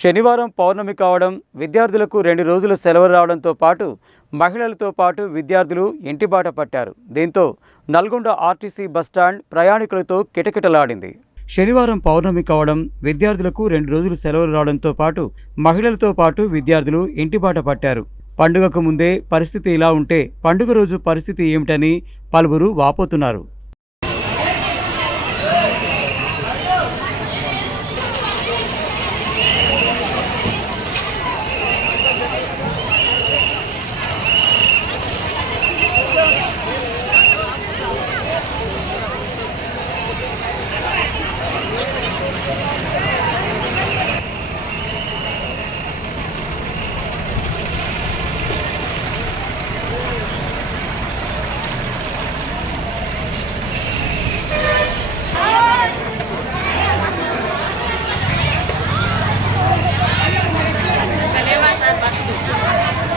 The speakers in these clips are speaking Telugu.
శనివారం పౌర్ణమి కావడం విద్యార్థులకు రెండు రోజులు సెలవు రావడంతో పాటు మహిళలతో పాటు విద్యార్థులు ఇంటి బాట పట్టారు దీంతో నల్గొండ ఆర్టీసీ బస్టాండ్ ప్రయాణికులతో కిటకిటలాడింది శనివారం పౌర్ణమి కావడం విద్యార్థులకు రెండు రోజులు సెలవు రావడంతో పాటు మహిళలతో పాటు విద్యార్థులు ఇంటి బాట పట్టారు పండుగకు ముందే పరిస్థితి ఇలా ఉంటే పండుగ రోజు పరిస్థితి ఏమిటని పలువురు వాపోతున్నారు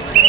Thank you.